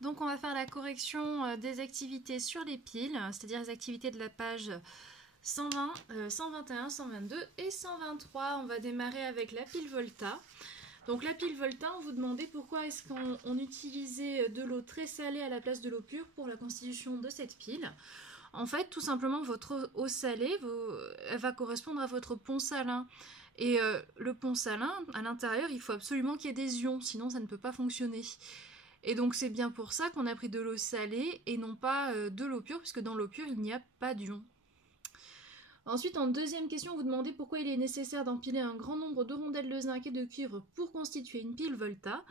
Donc on va faire la correction des activités sur les piles, c'est-à-dire les activités de la page 120, 121, 122 et 123. On va démarrer avec la pile Volta. Donc la pile Volta, on vous demandait pourquoi est-ce qu'on utilisait de l'eau très salée à la place de l'eau pure pour la constitution de cette pile. En fait, tout simplement, votre eau salée elle va correspondre à votre pont salin. Et le pont salin, à l'intérieur, il faut absolument qu'il y ait des ions, sinon ça ne peut pas fonctionner. Et donc c'est bien pour ça qu'on a pris de l'eau salée et non pas de l'eau pure, puisque dans l'eau pure, il n'y a pas d'ions. Ensuite, en deuxième question, vous demandez pourquoi il est nécessaire d'empiler un grand nombre de rondelles de zinc et de cuivre pour constituer une pile Volta.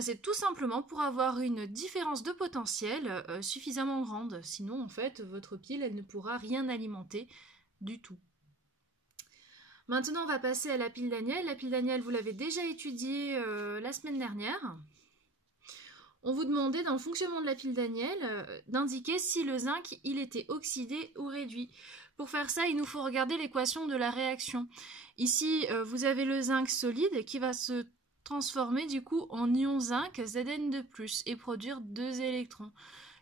C'est tout simplement pour avoir une différence de potentiel suffisamment grande. Sinon, en fait, votre pile, elle ne pourra rien alimenter du tout. Maintenant, on va passer à la pile Daniel. La pile Daniel, vous l'avez déjà étudiée la semaine dernière. On vous demandait dans le fonctionnement de la pile Daniel d'indiquer si le zinc il était oxydé ou réduit. Pour faire ça, il nous faut regarder l'équation de la réaction. Ici, vous avez le zinc solide qui va se transformer du coup en ion zinc Zn2+, et produire 2 électrons.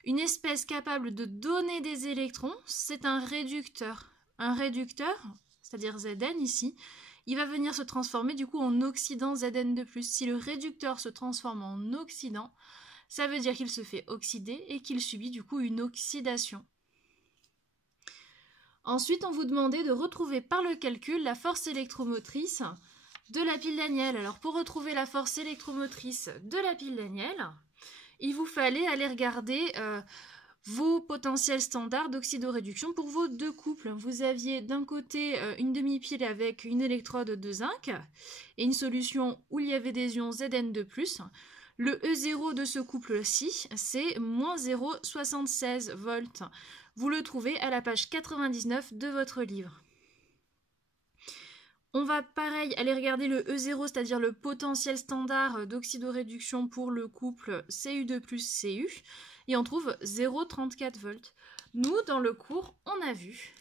Une espèce capable de donner des électrons, c'est un réducteur. Un réducteur, c'est-à-dire Zn ici, il va venir se transformer du coup en oxydant Zn2+. Si le réducteur se transforme en oxydant, ça veut dire qu'il se fait oxyder et qu'il subit du coup une oxydation. Ensuite, on vous demandait de retrouver par le calcul la force électromotrice de la pile Daniel. Alors pour retrouver la force électromotrice de la pile Daniel, il vous fallait aller regarder vos potentiels standards d'oxydoréduction pour vos deux couples. Vous aviez d'un côté une demi-pile avec une électrode de zinc et une solution où il y avait des ions Zn2+. Le E0 de ce couple-ci, c'est moins 0,76 volts. Vous le trouvez à la page 99 de votre livre. On va pareil aller regarder le E0, c'est-à-dire le potentiel standard d'oxydoréduction pour le couple Cu2 plus Cu, et on trouve 0,34 volts. Nous, dans le cours, on a vu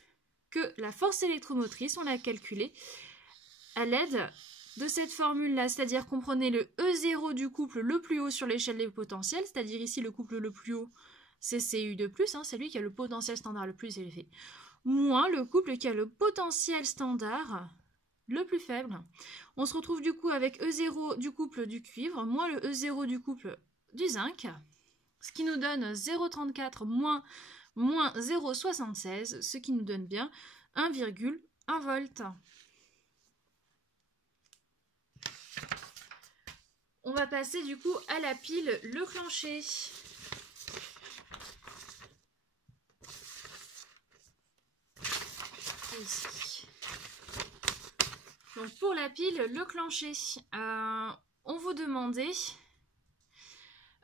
que la force électromotrice, on l'a calculée à l'aide de cette formule-là, c'est-à-dire qu'on prenait le E0 du couple le plus haut sur l'échelle des potentiels, c'est-à-dire ici le couple le plus haut, c'est Cu2+, c'est lui qui a le potentiel standard le plus élevé, moins le couple qui a le potentiel standard le plus faible. On se retrouve du coup avec E0 du couple du cuivre, moins le E0 du couple du zinc, ce qui nous donne 0,34 moins 0,76, ce qui nous donne bien 1,1 volt. On va passer du coup à la pile Leclanché. Ici. Donc pour la pile Leclanché, on vous demandait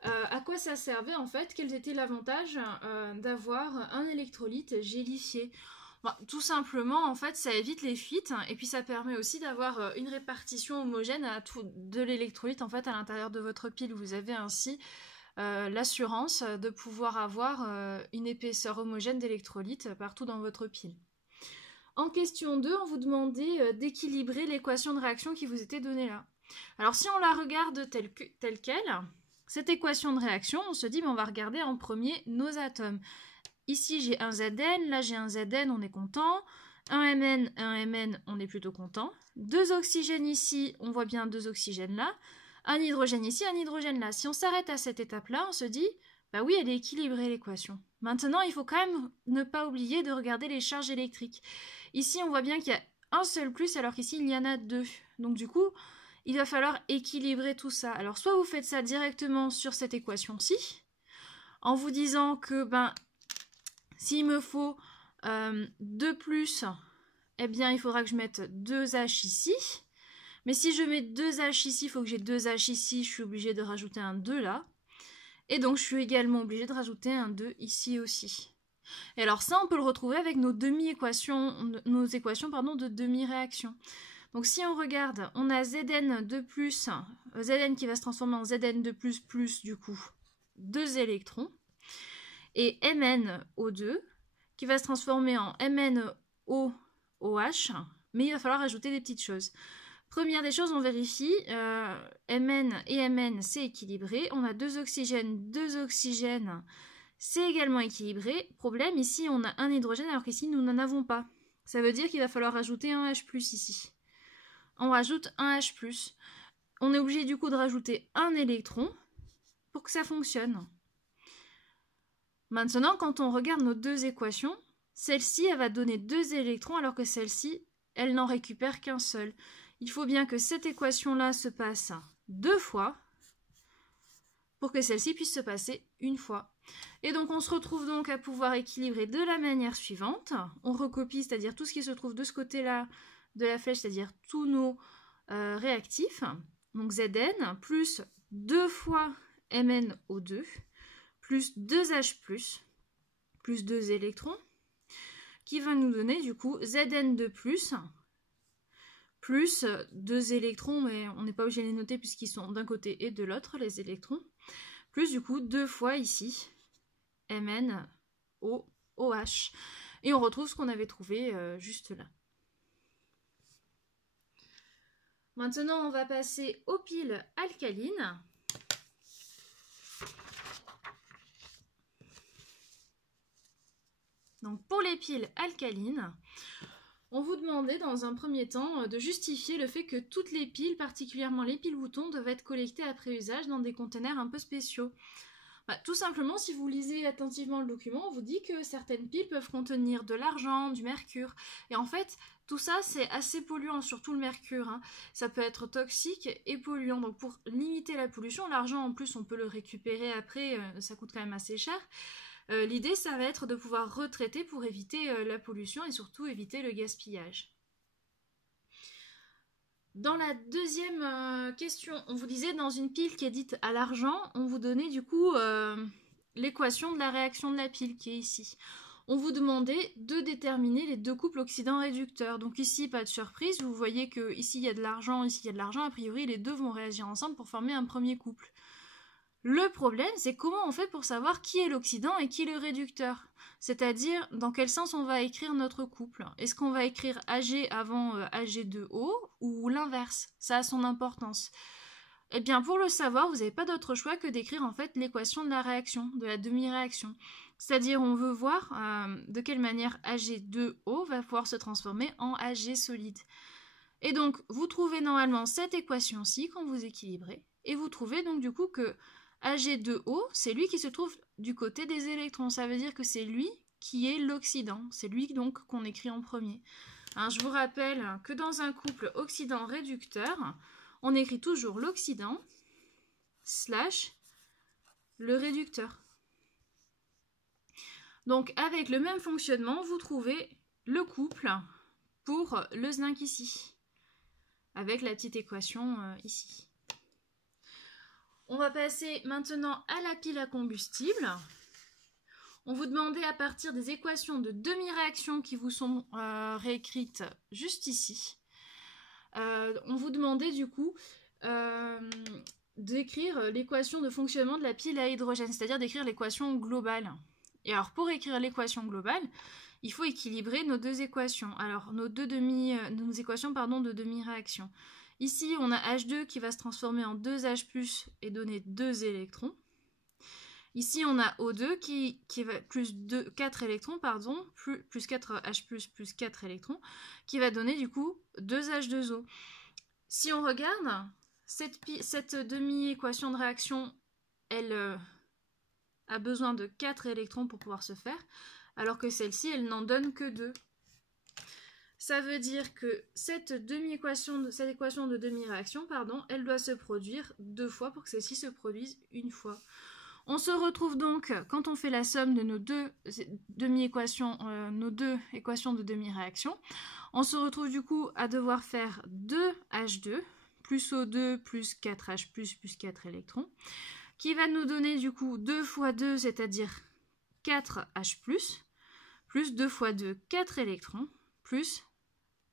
à quoi ça servait en fait, quels étaient l'avantage d'avoir un électrolyte gélifié. Tout simplement, en fait, ça évite les fuites et puis ça permet aussi d'avoir une répartition homogène de l'électrolyte en fait à l'intérieur de votre pile. Vous avez ainsi l'assurance de pouvoir avoir une épaisseur homogène d'électrolyte partout dans votre pile. En question 2, on vous demandait d'équilibrer l'équation de réaction qui vous était donnée là. Alors si on la regarde telle quelle, cette équation de réaction, on se dit on va regarder en premier nos atomes. Ici, j'ai un Zn, là j'ai un Zn, on est content. Un Mn, on est plutôt content. 2 oxygènes ici, on voit bien 2 oxygènes là. Un hydrogène ici, un hydrogène là. Si on s'arrête à cette étape-là, on se dit, bah oui, elle est équilibrée l'équation. Maintenant, il faut quand même ne pas oublier de regarder les charges électriques. Ici, on voit bien qu'il y a un seul plus, alors qu'ici, il y en a 2. Donc du coup, il va falloir équilibrer tout ça. Alors, soit vous faites ça directement sur cette équation-ci, en vous disant que, s'il me faut 2 plus, eh bien, il faudra que je mette 2H ici. Mais si je mets 2H ici, il faut que j'ai 2H ici, je suis obligée de rajouter un 2 là. Et donc, je suis également obligée de rajouter un 2 ici aussi. Et alors ça, on peut le retrouver avec nos équations de demi-réaction. Donc, si on regarde, on a Zn2+, Zn qui va se transformer en Zn2+, plus du coup, 2 électrons. Et MnO2 qui va se transformer en MnOOH, mais il va falloir ajouter des petites choses. Première des choses, on vérifie, Mn et Mn, c'est équilibré. On a 2 oxygènes, c'est également équilibré. Problème, ici, on a un hydrogène, alors qu'ici, nous n'en avons pas. Ça veut dire qu'il va falloir rajouter un H+, ici. On rajoute un H+. On est obligé, du coup, de rajouter un électron pour que ça fonctionne. Maintenant, quand on regarde nos deux équations, celle-ci, elle va donner 2 électrons, alors que celle-ci, elle n'en récupère qu'un seul. Il faut bien que cette équation-là se passe 2 fois pour que celle-ci puisse se passer une fois. Et donc, on se retrouve donc à pouvoir équilibrer de la manière suivante. On recopie, c'est-à-dire tout ce qui se trouve de ce côté-là de la flèche, c'est-à-dire tous nos réactifs. Donc, Zn plus 2 fois MnO2 plus 2H+, plus 2 électrons, qui va nous donner du coup Zn2+, plus 2 électrons, mais on n'est pas obligé de les noter puisqu'ils sont d'un côté et de l'autre, les électrons, plus du coup 2 fois ici MnOH. Et on retrouve ce qu'on avait trouvé juste là. Maintenant, on va passer aux piles alcalines. Donc pour les piles alcalines, on vous demandait dans un premier temps de justifier le fait que toutes les piles, particulièrement les piles boutons, doivent être collectées après usage dans des conteneurs un peu spéciaux. Tout simplement, si vous lisez attentivement le document, on vous dit que certaines piles peuvent contenir de l'argent, du mercure. Et en fait, tout ça, c'est assez polluant, surtout le mercure. Ça peut être toxique et polluant. Donc pour limiter la pollution, l'argent, en plus, on peut le récupérer après, ça coûte quand même assez cher. L'idée, ça va être de pouvoir retraiter pour éviter la pollution et surtout éviter le gaspillage. Dans la deuxième question, on vous disait dans une pile qui est dite à l'argent, on vous donnait du coup l'équation de la réaction de la pile qui est ici. On vous demandait de déterminer les deux couples oxydants-réducteurs. Donc ici, pas de surprise, vous voyez que ici il y a de l'argent, ici il y a de l'argent, a priori les deux vont réagir ensemble pour former un premier couple. Le problème, c'est comment on fait pour savoir qui est l'oxydant et qui est le réducteur. C'est-à-dire, dans quel sens on va écrire notre couple. Est-ce qu'on va écrire Ag avant Ag2O ou l'inverse? Ça a son importance. Eh bien, pour le savoir, vous n'avez pas d'autre choix que d'écrire en fait l'équation de la réaction, de la demi-réaction. C'est-à-dire, on veut voir de quelle manière Ag2O va pouvoir se transformer en Ag solide. Et donc, vous trouvez normalement cette équation-ci quand vous équilibrez. Et vous trouvez donc du coup que Ag2O, c'est lui qui se trouve du côté des électrons. Ça veut dire que c'est lui qui est l'oxydant. C'est lui donc qu'on écrit en premier. Alors, je vous rappelle que dans un couple oxydant-réducteur, on écrit toujours l'oxydant slash le réducteur. Donc, avec le même fonctionnement, vous trouvez le couple pour le zinc ici, avec la petite équation ici. On va passer maintenant à la pile à combustible. On vous demandait à partir des équations de demi-réaction qui vous sont réécrites juste ici. On vous demandait du coup d'écrire l'équation de fonctionnement de la pile à hydrogène, c'est-à-dire d'écrire l'équation globale. Et alors pour écrire l'équation globale, il faut équilibrer nos deux équations. Alors nos équations de demi-réaction. Ici, on a H2 qui va se transformer en 2H+, et donner 2 électrons. Ici, on a O2 qui va plus 4 électrons, pardon, plus 4H+, plus 4 électrons, qui va donner du coup 2H2O. Si on regarde, cette demi-équation de réaction, elle a besoin de 4 électrons pour pouvoir se faire, alors que celle-ci, elle n'en donne que 2. Ça veut dire que cette équation de demi-réaction, elle doit se produire 2 fois pour que celle-ci se produise une fois. On se retrouve donc, quand on fait la somme de nos deux équations de demi-réaction, on se retrouve du coup à devoir faire 2H2 plus O2 plus 4H+, plus 4 électrons, qui va nous donner du coup 2 fois 2, c'est-à-dire 4H+, plus 2 fois 2, 4 électrons, plus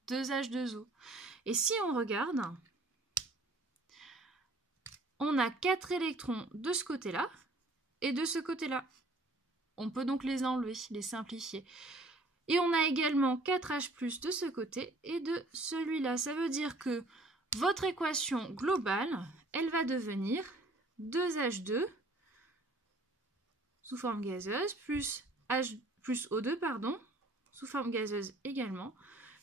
2H2O. Et si on regarde, on a 4 électrons de ce côté-là et de ce côté-là. On peut donc les enlever, les simplifier. Et on a également 4H+ de ce côté et de celui-là. Ça veut dire que votre équation globale, elle va devenir 2H2 sous forme gazeuse plus O2 sous forme gazeuse également,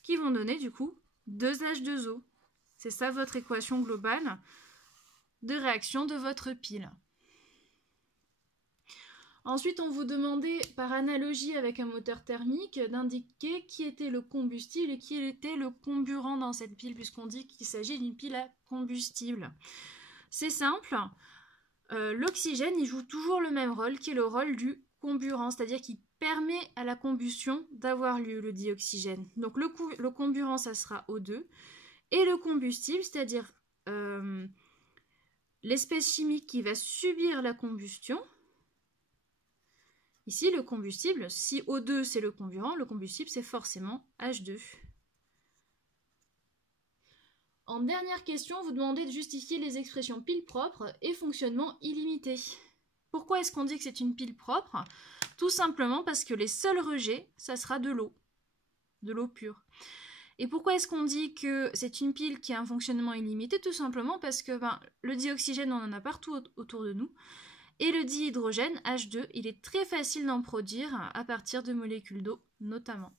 qui vont donner du coup 2H2O. C'est ça votre équation globale de réaction de votre pile. Ensuite, on vous demandait, par analogie avec un moteur thermique, d'indiquer qui était le combustible et qui était le comburant dans cette pile, puisqu'on dit qu'il s'agit d'une pile à combustible. C'est simple, l'oxygène, il joue toujours le même rôle, qui est le rôle du comburant, c'est-à-dire qu'il permet à la combustion d'avoir lieu, le dioxygène. Donc le comburant, ça sera O2, et le combustible, c'est-à-dire l'espèce chimique qui va subir la combustion. Ici, le combustible, si O2 c'est le combustible c'est forcément H2. En dernière question, vous demandez de justifier les expressions pile propre et fonctionnement illimité. Pourquoi est-ce qu'on dit que c'est une pile propre? Tout simplement parce que les seuls rejets, ça sera de l'eau pure. Et pourquoi est-ce qu'on dit que c'est une pile qui a un fonctionnement illimité? Tout simplement parce que le dioxygène, on en a partout autour de nous. Et le dihydrogène, H2, il est très facile d'en produire à partir de molécules d'eau notamment.